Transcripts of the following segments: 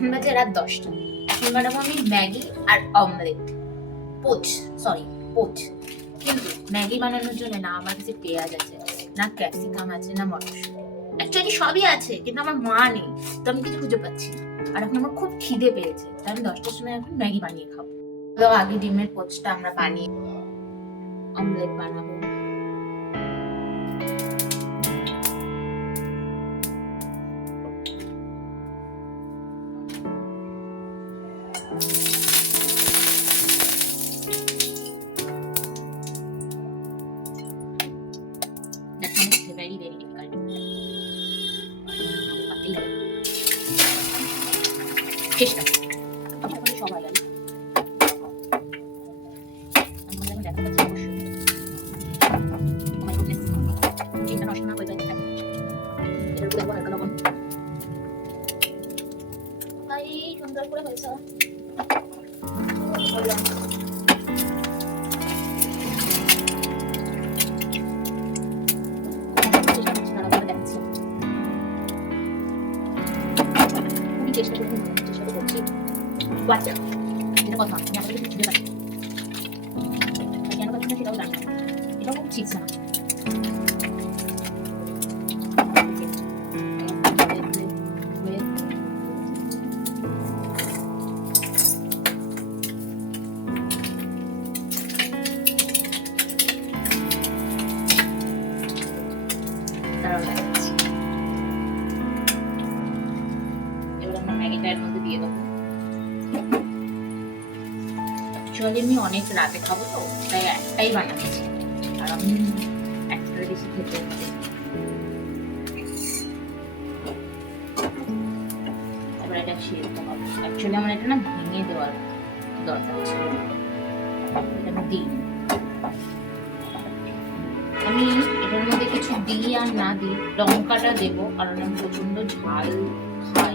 এখন বাজে রাত 10টা। এখন বানাবো আমি ম্যাগি আর অমলেট। পোচ। কিন্তু ম্যাগি বানানোর জন্য না আমার কাছে পেঁয়াজ আছে, না ক্যাপসিকাম আছে, না মটরশুঁটি। অ্যাকচুয়ালি সবই আছে, কিন্তু আমার মা নেই, তো আমি কিছু খুঁজে পাচ্ছি না। আর এখন আমার খুব খিদে পেয়েছে, তাই আমি 10টার সময় এখন ম্যাগি বানিয়ে খাবো। তো আগে ডিমের পোচটা আমরা বানিয়ে অমলেট বানাবো। Very very difficult. চেষ্টা করে সবাই জানি আমি যেন দেখা যাচ্ছে অবশ্যই চিন্তা নষ্ট না করে যাই এটার উপরে একবার হালকা লবণ ভাই সুন্দর করে হয়েছে বললাম চেষ্টা করছি বাচ্চা এটা কথা আমি আপনাদের কিছু ছুঁড়ে পাচ্ছি কেন পাচ্ছি না সেটাও জানি না, এটাও খুব ঠিক না। আমি অনেক রাতে খাবো তো, তাই একটাই বানাচ্ছি, আর আমি একটার বেশি খেতে এবার এটা ছেড়ে দিতে হবে। অ্যাকচুয়ালি আমার এটা না ভেঙে দেওয়ার দরকার ছিল, এটা দিই আমি এটার মধ্যে কিছু দিই আর না দিই লঙ্কাটা দেবো, কারণ আমি প্রচন্ড ঝাল খাই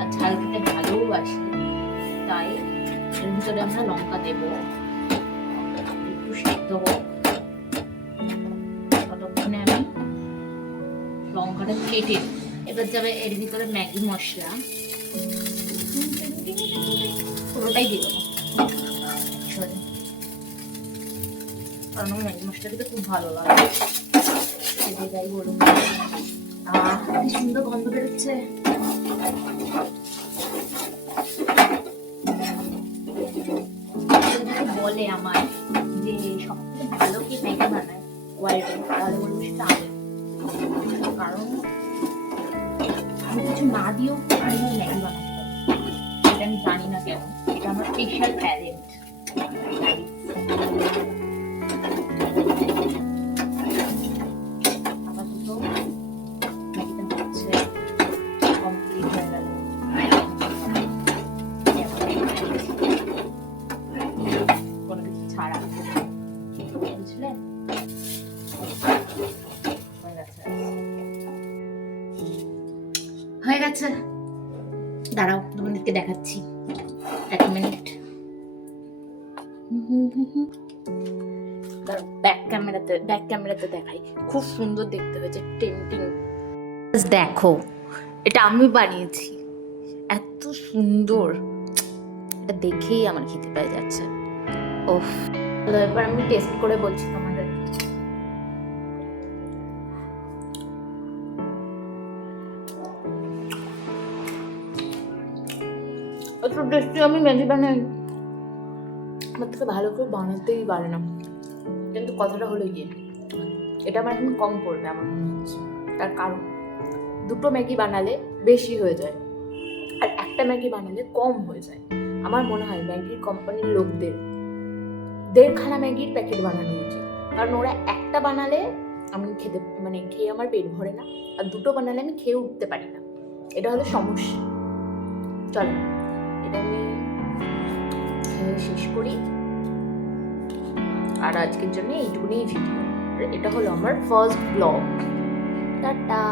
আর ঝাল খেতে ভালোবাসি, তাই এর ভিতরে আমরা লঙ্কা দেবো, একটু সেদ্ধ হোক ততক্ষণে আমি লঙ্কাটা কেটে এবার যাবে এর ভিতরে ম্যাগি মশলা পুরোটাই দিয়ে দেবো, কারণ আমার ম্যাগি মশলা খেতে খুব ভালো লাগে, এটাই বলুন। কি সুন্দর গন্ধ বেরোচ্ছে, বলে আমার যে সবথেকে ভালো কি ম্যাগি বানায় ওয়ার্ল্ডে, তাহলে বলবো সেটা আমি, কারণ আমি কিছু না দিয়েও আমি ম্যাগি বানাতে পারি, এটা আমি জানি না কেন, এটা আমার স্পেশাল ট্যালেন্ট। হয়ে গেছে, দাঁড়াও তোমাদেরকে দেখাচ্ছি 1 মিনিট। ব্যাক ক্যামেরাতে দেখাই, খুব সুন্দর দেখতে হয়েছে, টেম্পটিং। দেখো এটা আমি বানিয়েছি, এত সুন্দর, এটা দেখেই আমার খেতে পেয়ে যাচ্ছে। ওহ, এবার আমি টেস্ট করে বলছি তোমাদের। এত টেস্টি আমি ম্যাগি বানাই, আমার থেকে ভালো করে বানাতেই পারে না, কিন্তু কথাটা হলো গিয়ে এটা আমার এখন কম পড়বে আমার মনে হচ্ছে, তার কারণ 2টো ম্যাগি বানালে বেশি হয়ে যায় আর একটা ম্যাগি বানালে কম হয়ে যায়। আমার মনে হয় ম্যাগির কোম্পানির লোকদের 1.5 খানা ম্যাগির প্যাকেট বানানো উচিত, কারণ ওরা একটা বানালে আমি খেয়ে আমার পেট ভরে না, আর 2টো বানালে আমি খেয়ে উঠতে পারি না, এটা হলো সমস্যা। চলো এটা আমি শেষ করি, আর আজকের জন্য এইটুকুনি ভিডিও, এটা হলো আমার ফার্স্ট ব্লগ। টাটা।